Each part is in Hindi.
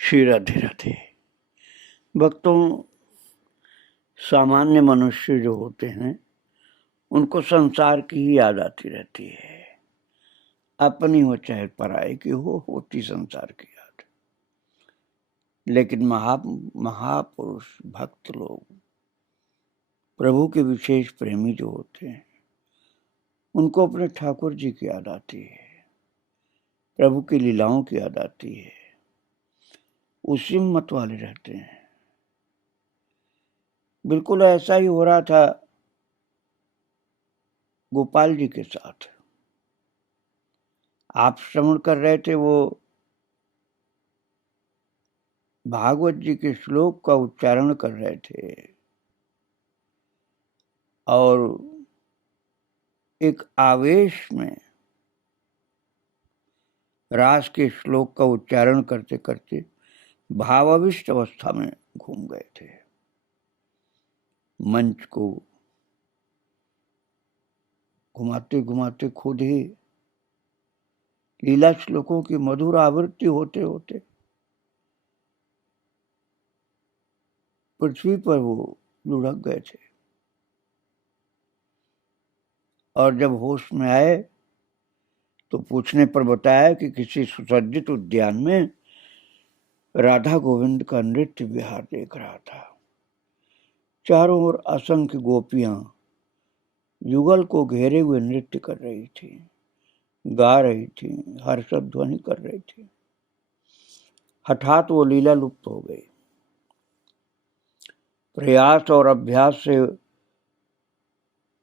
श्री राधे राधे। भक्तों, सामान्य मनुष्य जो होते हैं उनको संसार की ही याद आती रहती है। अपनी हो चाहे पराये की होती संसार की याद। लेकिन महापुरुष भक्त लोग, प्रभु के विशेष प्रेमी जो होते हैं, उनको अपने ठाकुर जी की याद आती है, प्रभु की लीलाओं की याद आती है। उसी मत वाले रहते हैं। बिल्कुल ऐसा ही हो रहा था गोपाल जी के साथ। आप श्रवण कर रहे थे, वो भागवत जी के श्लोक का उच्चारण कर रहे थे और एक आवेश में रास के श्लोक का उच्चारण करते करते भावाविष्ट अवस्था में घूम गए थे। मंच को घुमाते घुमाते खुद ही लीला श्लोकों की मधुर आवृत्ति होते होते पृथ्वी पर वो लुढ़क गए थे। और जब होश में आए तो पूछने पर बताया कि किसी सुसज्जित उद्यान में राधा गोविंद का नृत्य विहार देख रहा था। चारों ओर असंख्य गोपियां युगल को घेरे हुए नृत्य कर रही थी, गा रही थी, हर्षद ध्वनि कर रही थी। हठात वो लीला लुप्त हो गई। प्रयास और अभ्यास से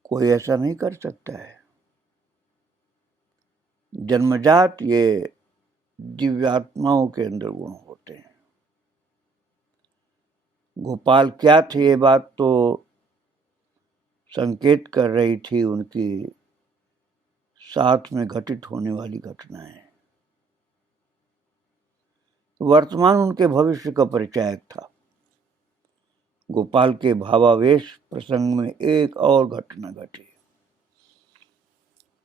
कोई ऐसा नहीं कर सकता है। जन्मजात ये दिव्यात्माओं के अंदर गुण होते हैं। गोपाल क्या थे, ये बात तो संकेत कर रही थी उनकी साथ में घटित होने वाली घटनाएं। वर्तमान उनके भविष्य का परिचायक था। गोपाल के भावावेश प्रसंग में एक और घटना घटी।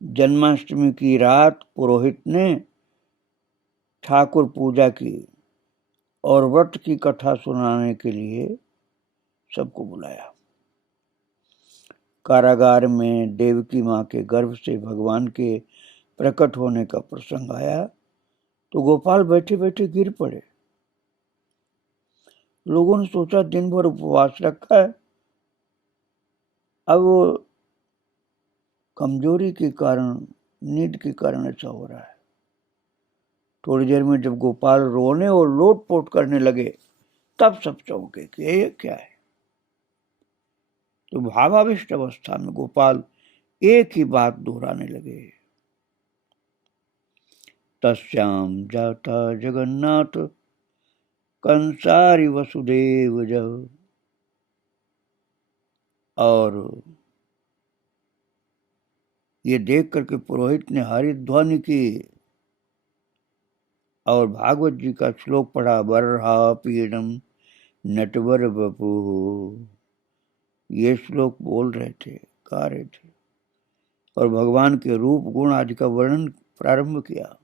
जन्माष्टमी की रात पुरोहित ने ठाकुर पूजा की और व्रत की कथा सुनाने के लिए सबको बुलाया। कारागार में देवकी माँ के गर्भ से भगवान के प्रकट होने का प्रसंग आया तो गोपाल बैठे बैठे गिर पड़े। लोगों ने सोचा दिन भर उपवास रखा है, अब वो कमजोरी के कारण, नींद के कारण ऐसा हो रहा है। थोड़ी देर में जब गोपाल रोने और लोटपोट करने लगे तब सब चौंके कि ये क्या है। तो भावाविष्ट अवस्था में गोपाल एक ही बात दोहराने लगे, तस्याम जाता जगन्नाथ कंसारी वसुदेव जब। और ये देख करके पुरोहित ने हरिध्वनि की और भागवत जी का श्लोक पढ़ा, बर्हा पीडम नटवर बपू। ये श्लोक बोल रहे थे, गा रहे थे और भगवान के रूप गुण आदि का वर्णन प्रारंभ किया।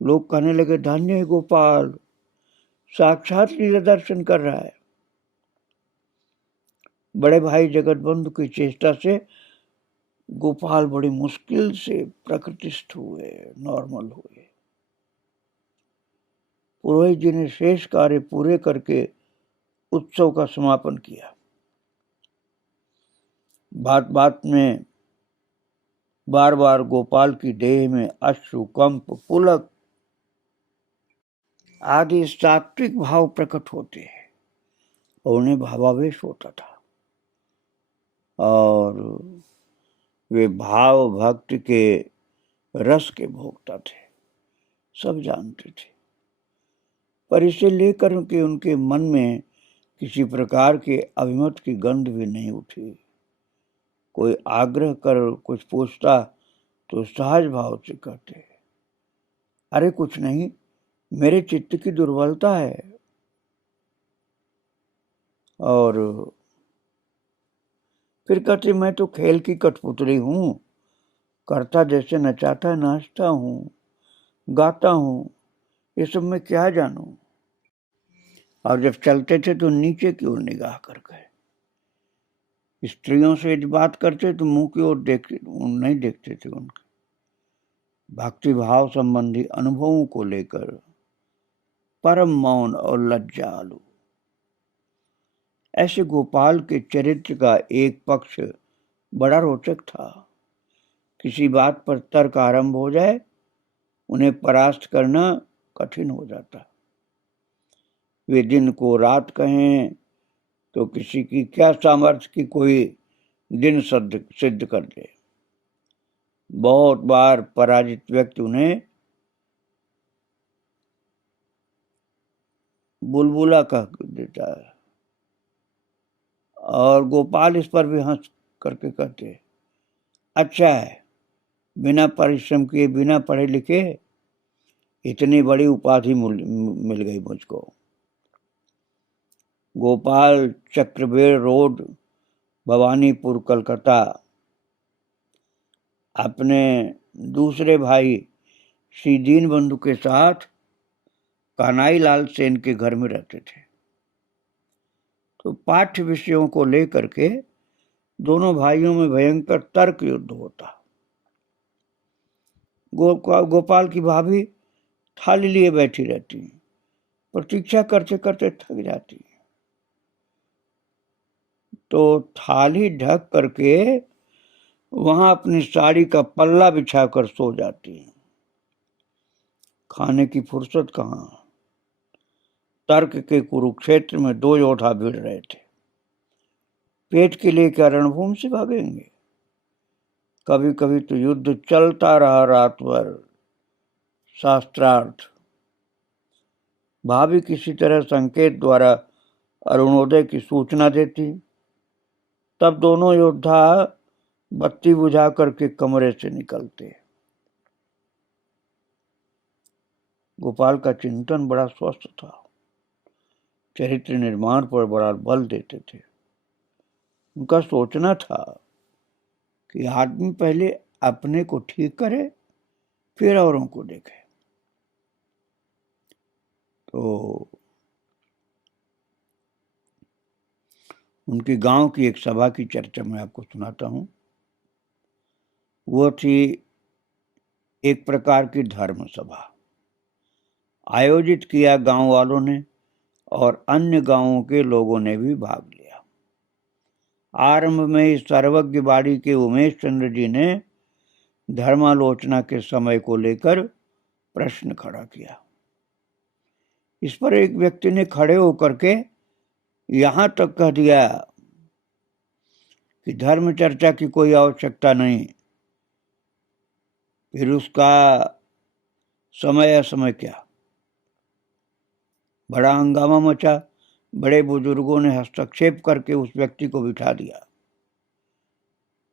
लोग कहने लगे, धन्य है गोपाल, साक्षात लीला दर्शन कर रहा है। बड़े भाई जगतबंधु की चेष्टा से गोपाल बड़ी मुश्किल से प्रकृतिस्थ हुए, नॉर्मल हुए। पुरोहित जी ने शेष कार्य पूरे करके उत्सव का समापन किया। बात बात में बार बार गोपाल की देह में अश्रु, कंप, पुलक आदि सात्विक भाव प्रकट होते हैं और उन्हें भावावेश होता था। और वे भाव भक्ति के रस के भोक्ता थे, सब जानते थे। पर इसे लेकर के उनके मन में किसी प्रकार के अभिमत की गंध भी नहीं उठी। कोई आग्रह कर कुछ पूछता तो सहज भाव से कहते, अरे कुछ नहीं, मेरे चित्त की दुर्बलता है। और फिर कहते, मैं तो खेल की कठपुतली हूं, करता जैसे नचाता नाचता हूं, गाता हूं, ये सब मैं क्या जानूं। और जब चलते थे तो नीचे की ओर निगाह कर गए। स्त्रियों से यदि बात करते तो मुंह की ओर नहीं देखते थे। उनके भक्ति भाव संबंधी अनुभवों को लेकर परम मौन और लज्जालु। ऐसे गोपाल के चरित्र का एक पक्ष बड़ा रोचक था। किसी बात पर तर्क आरंभ हो जाए, उन्हें परास्त करना कठिन हो जाता। वे दिन को रात कहें तो किसी की क्या सामर्थ्य कि कोई दिन सिद्ध कर दे। बहुत बार पराजित व्यक्ति उन्हें बुलबुला कह देता है, और गोपाल इस पर भी हंस करके कहते, अच्छा है, बिना परिश्रम किए, बिना पढ़े लिखे इतनी बड़ी उपाधि मिल गई मुझको। गोपाल, चक्रबेड़ रोड, भवानीपुर, कलकत्ता। अपने दूसरे भाई श्री दीनबंधु के साथ कान्हाई लाल सेन के घर में रहते थे। तो पाठ्य विषयों को लेकर के दोनों भाइयों में भयंकर तर्क युद्ध होता। गोपाल की भाभी थाली लिए बैठी रहती, प्रतीक्षा करते करते थक जाती, तो थाली ढक करके वहां अपनी साड़ी का पल्ला बिछाकर सो जाती। खाने की फुर्सत कहां। तर्क के कुरुक्षेत्र में दो योद्धा भिड़ रहे थे। पेट के लिए क्या रणभूमि से भागेंगे। कभी कभी तो युद्ध चलता रहा रात भर। शास्त्रार्थ। भाभी किसी तरह संकेत द्वारा अरुणोदय की सूचना देती, तब दोनों योद्धा बत्ती बुझा करके कमरे से निकलते। गोपाल का चिंतन बड़ा स्वस्थ था। चरित्र निर्माण पर बड़ा बल देते थे। उनका सोचना था कि आदमी पहले अपने को ठीक करे, फिर औरों को देखे। तो उनके गांव की एक सभा की चर्चा मैं आपको सुनाता हूं। वो थी एक प्रकार की धर्म सभा। आयोजित किया गांव वालों ने और अन्य गांवों के लोगों ने भी भाग लिया। आरंभ में ही सर्वज्ञ बाड़ी के उमेश चंद्र जी ने धर्मालोचना के समय को लेकर प्रश्न खड़ा किया। इस पर एक व्यक्ति ने खड़े होकर के यहां तक कह दिया कि धर्म चर्चा की कोई आवश्यकता नहीं। फिर उसका समय असमय क्या। बड़ा हंगामा मचा। बड़े बुजुर्गों ने हस्तक्षेप करके उस व्यक्ति को बिठा दिया।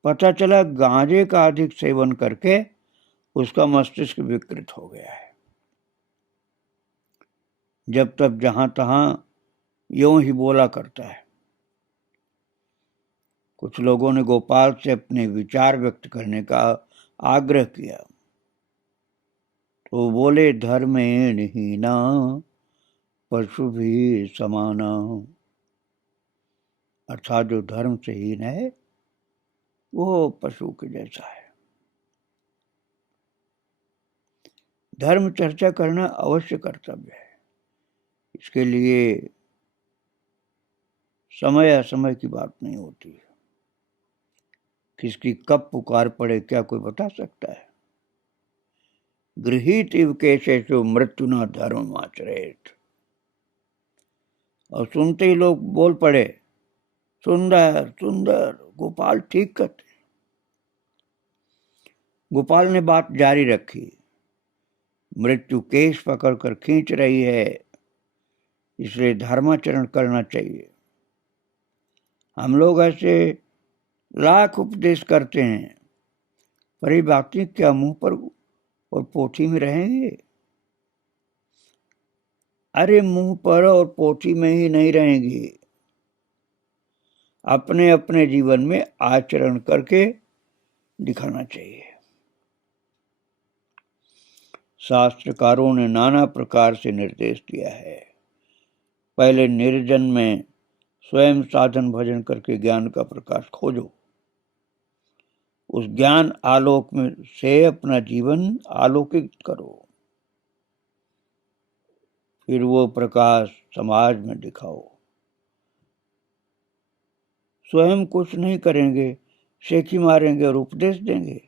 पता चला गांजे का अधिक सेवन करके उसका मस्तिष्क विकृत हो गया है। जब तक जहां तहां यूं ही बोला करता है। कुछ लोगों ने गोपाल से अपने विचार व्यक्त करने का आग्रह किया, तो बोले, धर्मेण हीना पशु भी समाना। अर्थात जो धर्म से हीन है वो पशु के जैसा है। धर्म चर्चा करना अवश्य कर्तव्य है। इसके लिए समय असमय की बात नहीं होती है। किसकी कब पुकार पड़े क्या कोई बता सकता है। गृहीत इव केशेषु मृत्युना धर्म आचरेत। और सुनते ही लोग बोल पड़े, सुंदर सुंदर, गोपाल ठीक कहते। गोपाल ने बात जारी रखी, मृत्यु केश पकड़कर खींच रही है, इसलिए धर्माचरण करना चाहिए। हम लोग ऐसे लाख उपदेश करते हैं, पर ये बातें क्या मुंह पर और पोथी में रहेंगे। अरे मुंह पर और पोथी में ही नहीं रहेंगी, अपने अपने जीवन में आचरण करके दिखाना चाहिए। शास्त्रकारों ने नाना प्रकार से निर्देश दिया है, पहले निर्जन में स्वयं साधन भजन करके ज्ञान का प्रकाश खोजो। उस ज्ञान आलोक में से अपना जीवन आलोकित करो, फिर वो प्रकाश समाज में दिखाओ। स्वयं कुछ नहीं करेंगे, शेखी मारेंगे और उपदेश देंगे।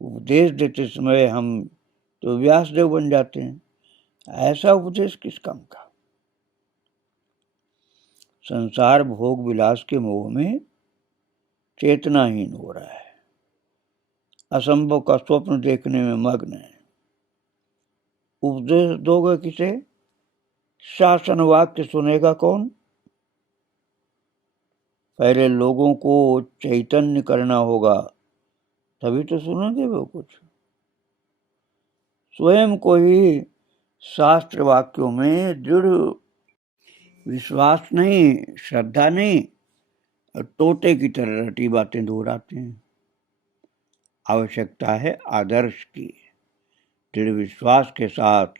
उपदेश देते समय हम तो व्यासदेव बन जाते हैं। ऐसा उपदेश किस काम का? संसार भोग विलास के मोह में चेतनाहीन हो रहा है, असंभव का स्वप्न देखने में मग्न है। उपदेश दोगे किसे? शासन वाक्य सुनेगा कौन? पहले लोगों को चैतन्य करना होगा, तभी तो सुनेंगे वो कुछ। स्वयं को ही शास्त्र वाक्यों में दृढ़ विश्वास नहीं, श्रद्धा नहीं, और तोते की तरह रटी बातें दोहराते हैं। आवश्यकता है आदर्श की। दृढ़ विश्वास के साथ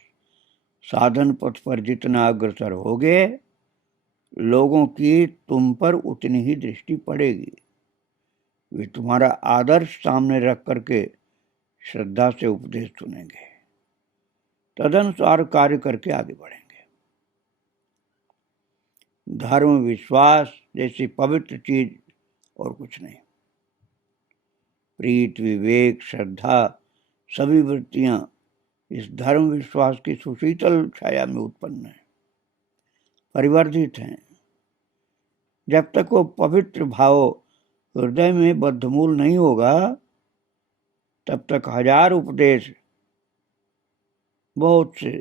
साधन पथ पर जितना अग्रसर होगे, लोगों की तुम पर उतनी ही दृष्टि पड़ेगी। वे तुम्हारा आदर्श सामने रख करके श्रद्धा से उपदेश सुनेंगे, तदनुसार कार्य करके आगे बढ़ेंगे। धर्म विश्वास जैसी पवित्र चीज और कुछ नहीं। प्रीत विवेक श्रद्धा सभी वृत्तियां इस धर्म विश्वास की सुशीतल छाया में उत्पन्न है, परिवर्धित हैं। जब तक वो पवित्र भाव हृदय में बद्धमूल नहीं होगा, तब तक हजार उपदेश बहुत से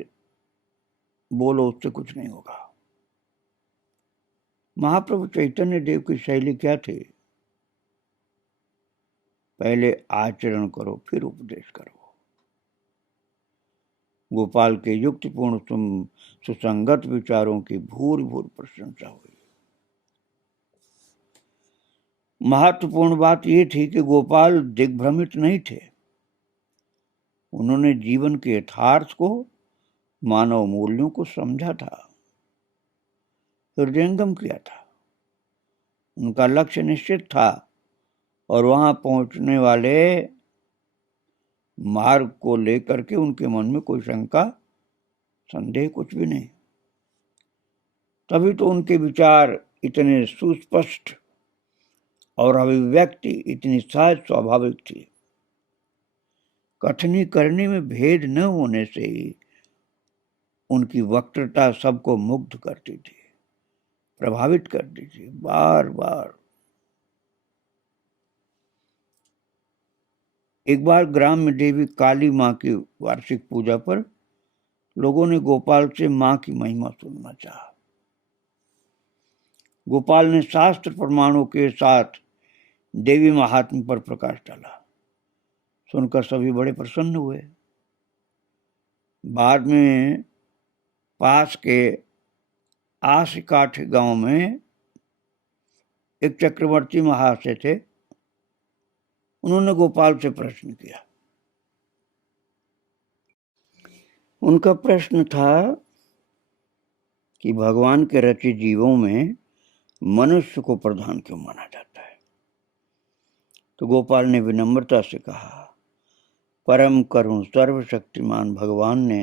बोलो, उससे कुछ नहीं होगा। महाप्रभु चैतन्य देव की शैली क्या थी? पहले आचरण करो, फिर उपदेश करो। गोपाल के युक्तिपूर्ण सुसंगत विचारों की भूर भूर प्रशंसा हुई। महत्वपूर्ण बात यह थी कि गोपाल दिग्भ्रमित नहीं थे। उन्होंने जीवन के यथार्थ को, मानव मूल्यों को समझा था, हृदयंगम किया था। उनका लक्ष्य निश्चित था और वहां पहुंचने वाले मार्ग को लेकर के उनके मन में कोई शंका संदेह कुछ भी नहीं। तभी तो उनके विचार इतने सुस्पष्ट और अभिव्यक्ति इतनी सहज स्वाभाविक थी। कथनी करने में भेद न होने से ही उनकी वक्तृता सबको मुग्ध करती थी, प्रभावित करती थी। बार बार एक बार ग्राम में देवी काली माँ की वार्षिक पूजा पर लोगों ने गोपाल से माँ की महिमा सुनना चाहा। गोपाल ने शास्त्र प्रमाणों के साथ देवी महात्म्य पर प्रकाश डाला। सुनकर सभी बड़े प्रसन्न हुए। बाद में पास के आसिकाठ गांव में एक चक्रवर्ती महाशय थे। उन्होंने गोपाल से प्रश्न किया। उनका प्रश्न था कि भगवान के रचे जीवों में मनुष्य को प्रधान क्यों माना जाता है? तो गोपाल ने विनम्रता से कहा, परम करुण सर्वशक्तिमान भगवान ने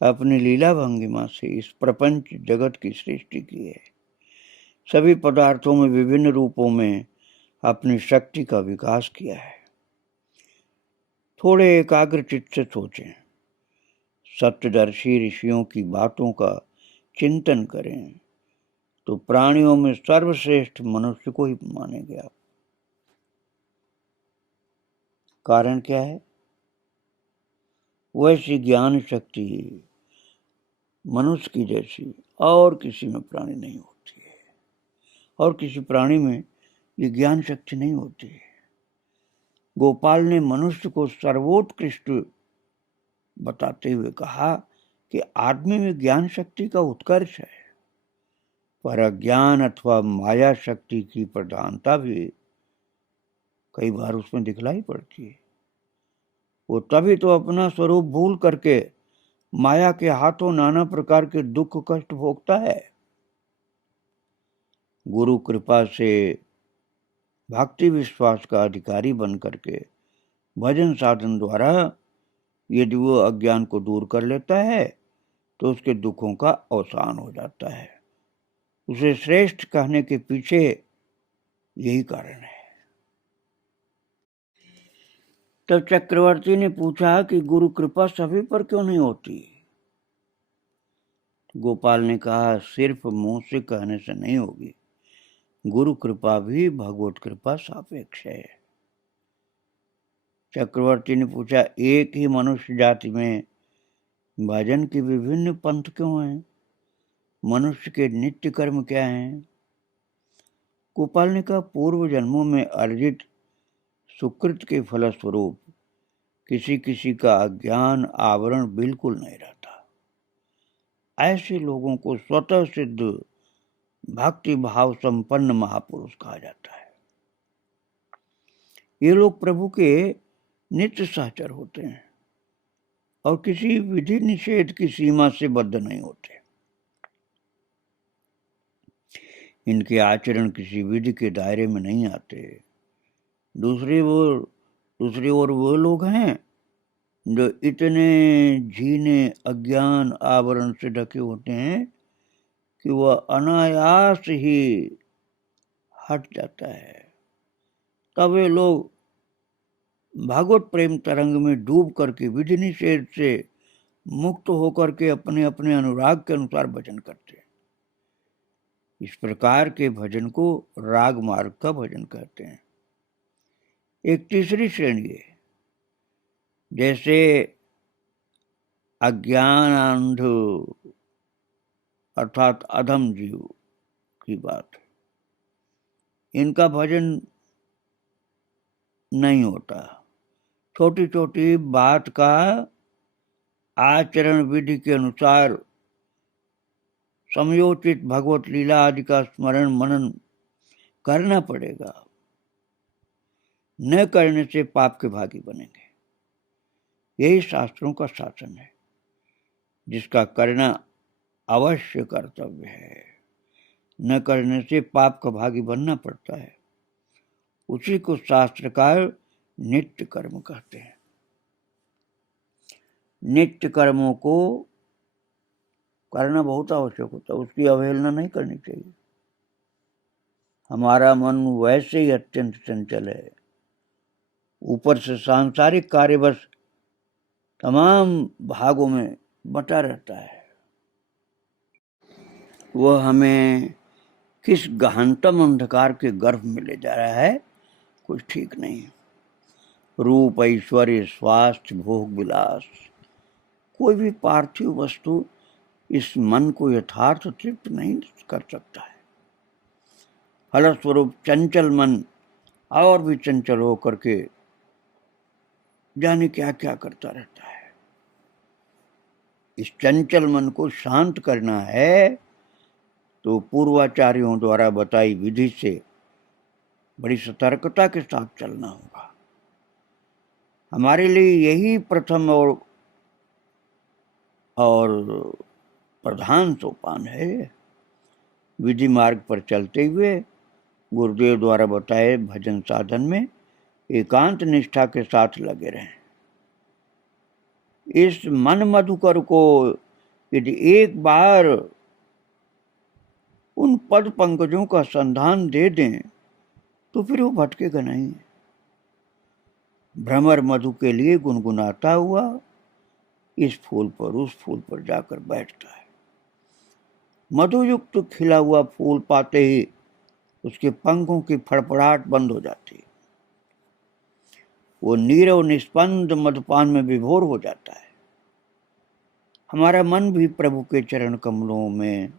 अपनी लीला भंगिमा से इस प्रपंच जगत की सृष्टि की है। सभी पदार्थों में विभिन्न रूपों में अपनी शक्ति का विकास किया है। थोड़े एकाग्र चित्त से सोचें, सत्यदर्शी ऋषियों की बातों का चिंतन करें तो प्राणियों में सर्वश्रेष्ठ मनुष्य को ही मानेंगे आप। कारण क्या है? वैसी ज्ञान शक्ति मनुष्य की जैसी और किसी में प्राणी नहीं होती है, और किसी प्राणी में ये ज्ञान शक्ति नहीं होती है। गोपाल ने मनुष्य को सर्वोत्कृष्ट बताते हुए कहा कि आदमी में ज्ञान शक्ति का उत्कर्ष है, पर अज्ञान अथवा माया शक्ति की प्रधानता भी कई बार उसमें दिखलाई पड़ती है। वो तभी तो अपना स्वरूप भूल करके माया के हाथों नाना प्रकार के दुख कष्ट भोगता है। गुरु कृपा से भक्ति विश्वास का अधिकारी बन करके भजन साधन द्वारा यदि वो अज्ञान को दूर कर लेता है तो उसके दुखों का अवसान हो जाता है। उसे श्रेष्ठ कहने के पीछे यही कारण है। तब चक्रवर्ती ने पूछा कि गुरु कृपा सभी पर क्यों नहीं होती? गोपाल ने कहा, सिर्फ मुंह से कहने से नहीं होगी, गुरु कृपा भी भगवत कृपा सापेक्ष है। चक्रवर्ती ने पूछा, एक ही मनुष्य जाति में भजन के विभिन्न पंथ क्यों हैं? मनुष्य के नित्य कर्म क्या हैं? गोपाल ने कहा, पूर्व जन्मों में अर्जित सुकृत के फलस्वरूप किसी किसी का अज्ञान आवरण बिल्कुल नहीं रहता। ऐसे लोगों को स्वतः सिद्ध भक्ति भाव संपन्न महापुरुष कहा जाता है। ये लोग प्रभु के नित्य सहचर होते हैं और किसी विधि निषेध की सीमा से बद्ध नहीं होते। इनके आचरण किसी विधि के दायरे में नहीं आते। दूसरी ओर वो लोग हैं जो इतने झीने अज्ञान आवरण से ढके होते हैं कि वह अनायास ही हट जाता है। तब वे लोग भागवत प्रेम तरंग में डूब करके विधि निषेध से मुक्त होकर के अपने अपने अनुराग के अनुसार भजन करते हैं। इस प्रकार के भजन को राग मार्ग का भजन कहते हैं। एक तीसरी श्रेणी है, जैसे अज्ञान अंध अर्थात अधम जीव की बात। इनका भजन नहीं होता। छोटी छोटी बात का आचरण विधि के अनुसार समयोचित भगवत लीला आदि का स्मरण मनन करना पड़ेगा। न करने से पाप के भागी बनेंगे। यही शास्त्रों का शासन है, जिसका करना अवश्य कर्तव्य है। न करने से पाप का भागी बनना पड़ता है। उसी को शास्त्रकार नित्य कर्म कहते हैं। नित्य कर्मों को करना बहुत आवश्यक होता है, उसकी अवहेलना नहीं करनी चाहिए। हमारा मन वैसे ही अत्यंत चंचल है, ऊपर से सांसारिक कार्यवश तमाम भागों में बटा रहता है। वह हमें किस गहनतम अंधकार के गर्भ में ले जा रहा है, कुछ ठीक नहीं। रूप ऐश्वर्य स्वास्थ्य भोग विलास, कोई भी पार्थिव वस्तु इस मन को यथार्थ तृप्त नहीं कर सकता है। फलस्वरूप चंचल मन और भी चंचल होकर के जाने क्या क्या करता रहता है। इस चंचल मन को शांत करना है तो पूर्वाचार्यों द्वारा बताई विधि से बड़ी सतर्कता के साथ चलना होगा। हमारे लिए यही प्रथम और प्रधान सोपान है। विधि मार्ग पर चलते हुए गुरुदेव द्वारा बताए भजन साधन में एकांत निष्ठा के साथ लगे रहें। इस मन मधुकर को यदि एक बार उन पद पंकजों का संधान दे दें तो फिर वो भटकेगा नहीं। भ्रमर मधु के लिए गुनगुनाता हुआ इस फूल पर उस फूल पर जाकर बैठता है। मधुयुक्त खिला हुआ फूल पाते ही उसके पंखों की फड़फड़ाहट बंद हो जाती है। वो नीरव निस्पंद मधुपान में विभोर हो जाता है। हमारा मन भी प्रभु के चरण कमलों में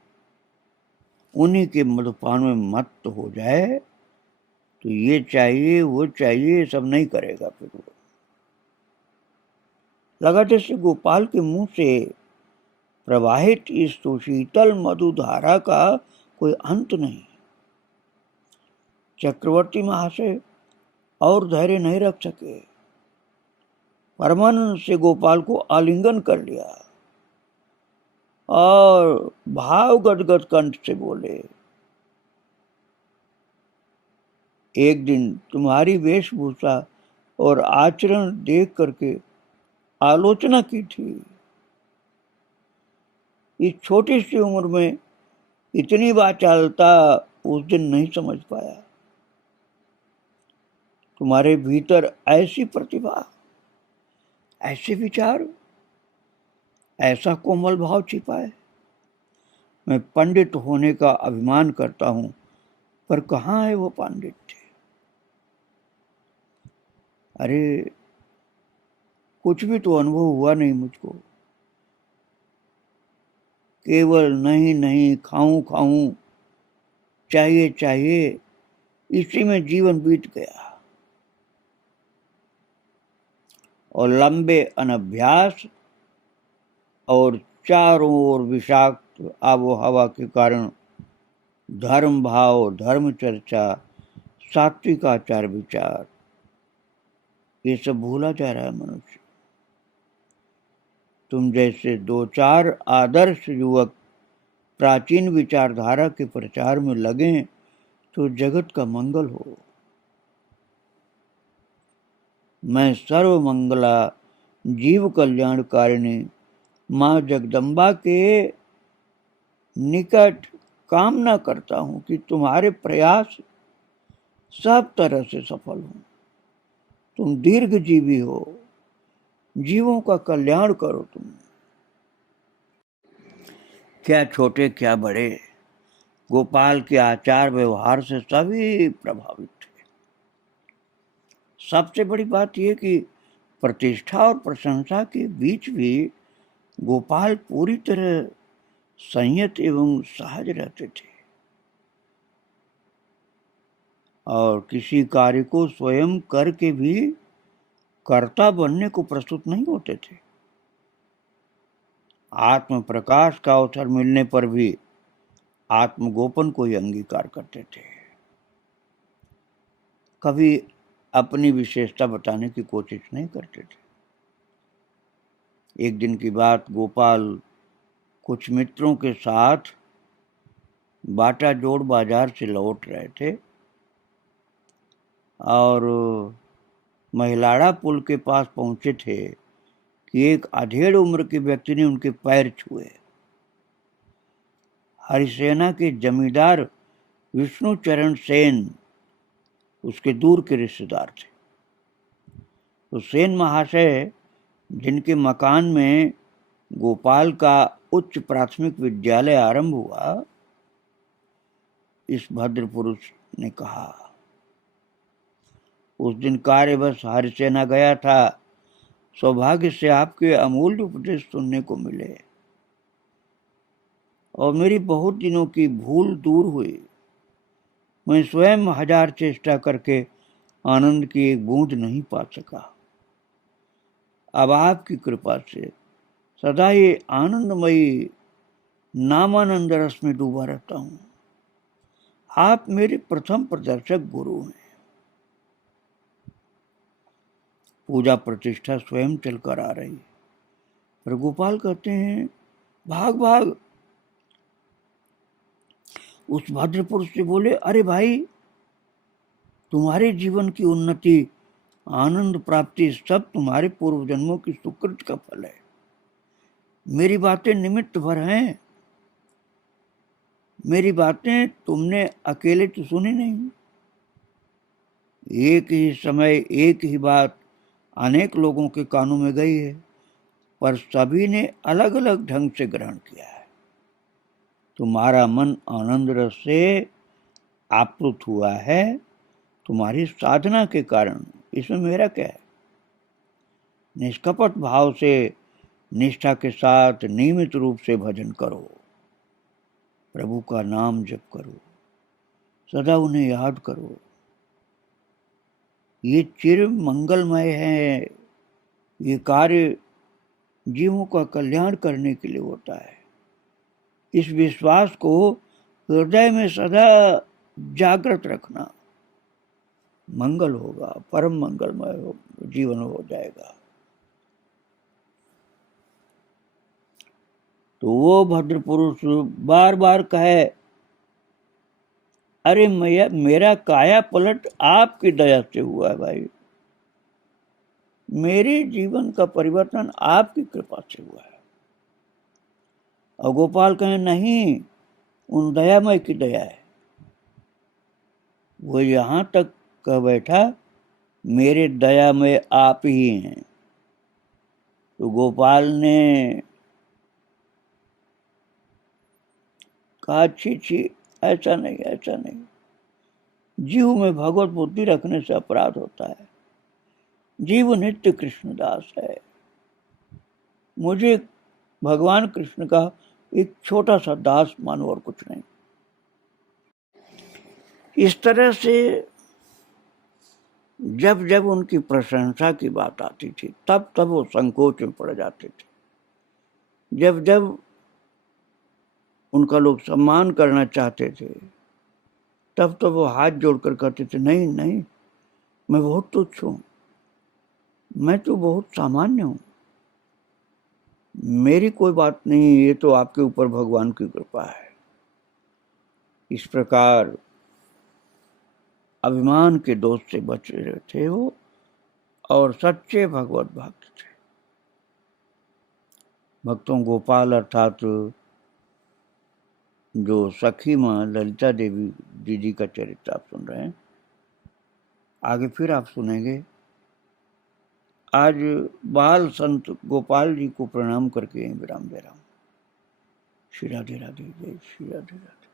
उन्हीं के मधुपान में मत्त हो जाए तो ये चाहिए वो चाहिए सब नहीं करेगा। फिर वो लगा जैसे गोपाल के मुंह से प्रवाहित इस सुशीतल मधुधारा का कोई अंत नहीं। चक्रवर्ती महाशय और धैर्य नहीं रख सके। परमानंद से गोपाल को आलिंगन कर लिया और भाव गदगद कंठ से बोले, एक दिन तुम्हारी वेशभूषा और आचरण देख करके आलोचना की थी। इस छोटी सी उम्र में इतनी वाचालता उस दिन नहीं समझ पाया। तुम्हारे भीतर ऐसी प्रतिभा, ऐसे विचार, ऐसा कोमल भाव छिपा है। मैं पंडित होने का अभिमान करता हूं, पर कहाँ है वो पांडित्य? अरे कुछ भी तो अनुभव हुआ नहीं मुझको। केवल नहीं नहीं, खाऊं खाऊं, चाहिए चाहिए, इसी में जीवन बीत गया। और लंबे अनभ्यास और चारों ओर विषाक्त आबो हवा के कारण धर्म भाव, धर्म चर्चा, सात्विक आचार विचार, ये सब भूला जा रहा है मनुष्य। तुम जैसे दो चार आदर्श युवक प्राचीन विचारधारा के प्रचार में लगे तो जगत का मंगल हो। मैं सर्व मंगला जीव कल्याणकारिणी माँ जगदम्बा के निकट कामना करता हूं कि तुम्हारे प्रयास सब तरह से सफल हो। तुम दीर्घजीवी हो, जीवों का कल्याण करो। तुम क्या छोटे क्या बड़े, गोपाल के आचार व्यवहार से सभी प्रभावित थे। सबसे बड़ी बात यह कि प्रतिष्ठा और प्रशंसा के बीच भी गोपाल पूरी तरह संयत एवं सहज रहते थे और किसी कार्य को स्वयं करके भी कर्ता बनने को प्रस्तुत नहीं होते थे। आत्म प्रकाश का अवसर मिलने पर भी आत्मगोपन को ही अंगीकार करते थे। कभी अपनी विशेषता बताने की कोशिश नहीं करते थे। एक दिन की बात, गोपाल कुछ मित्रों के साथ बाटा जोड़ बाजार से लौट रहे थे और महिलाड़ा पुल के पास पहुंचे थे कि एक अधेड़ उम्र के व्यक्ति ने उनके पैर छुए। हरिसेना के जमींदार विष्णुचरण सेन उसके दूर के रिश्तेदार थे। तो सेन महाशय, जिनके मकान में गोपाल का उच्च प्राथमिक विद्यालय आरंभ हुआ, इस भद्र पुरुष ने कहा, उस दिन कार्यवश हरिसेना गया था। सौभाग्य से आपके अमूल्य उपदेश सुनने को मिले और मेरी बहुत दिनों की भूल दूर हुई। मैं स्वयं 1000 चेष्टा करके आनंद की एक बूंद नहीं पा सका। अब आपकी कृपा से सदा ये आनंदमयी नामानंद रस में डूबा रहता हूं। आप मेरे प्रथम प्रदर्शक गुरु हैं। पूजा प्रतिष्ठा स्वयं चलकर आ रही, पर गोपाल कहते हैं, भाग भाग। उस भद्र पुरुष से बोले, अरे भाई, तुम्हारे जीवन की उन्नति, आनंद प्राप्ति सब तुम्हारे पूर्व जन्मों की सुकृत का फल है। मेरी बातें निमित्त भर हैं। मेरी बातें तुमने अकेले तो सुनी नहीं। एक ही समय एक ही बात अनेक लोगों के कानों में गई है, पर सभी ने अलग अलग ढंग से ग्रहण किया है। तुम्हारा मन आनंद रस से आप्लुत हुआ है, तुम्हारी साधना के कारण। इसमें मेरा क्या है? निष्कपट भाव से निष्ठा के साथ नियमित रूप से भजन करो, प्रभु का नाम जप करो, सदा उन्हें याद करो। ये चिर मंगलमय है। ये कार्य जीवों का कल्याण करने के लिए होता है। इस विश्वास को हृदय में सदा जागृत रखना। मंगल होगा, परम मंगलमय जीवन हो जाएगा। तो वो भद्र पुरुष बार बार कहे, अरे मेरा काया पलट आपकी दया से हुआ है भाई, मेरे जीवन का परिवर्तन आपकी कृपा से हुआ है। और गोपाल कहे, नहीं, उन दयामय की दया है। वो यहां तक कह बैठा, मेरे दया में आप ही हैं। तो गोपाल ने कहा, छी छी, ऐसा नहीं, ऐसा नहीं, जीव में भगवत बुद्धि रखने से अपराध होता है। जीव नित्य कृष्णदास है, मुझे भगवान कृष्ण का एक छोटा सा दास मानो और कुछ नहीं। इस तरह से जब जब उनकी प्रशंसा की बात आती थी तब तब वो संकोच में पड़ जाते थे। जब जब उनका लोग सम्मान करना चाहते थे तब तो वो हाथ जोड़कर कहते थे, नहीं नहीं, मैं बहुत तुच्छ हूं, मैं तो बहुत सामान्य हूं, मेरी कोई बात नहीं, ये तो आपके ऊपर भगवान की कृपा है। इस प्रकार अभिमान के दोष से बच रहे थे वो, और सच्चे भगवत भक्त थे। भक्तों, गोपाल अर्थात जो सखी माँ ललिता देवी दीदी का चरित्र आप सुन रहे हैं, आगे फिर आप सुनेंगे। आज बाल संत गोपाल जी को प्रणाम करके विराम दे रहा हूँ। श्री राधे राधे, जय श्री राधे राधे।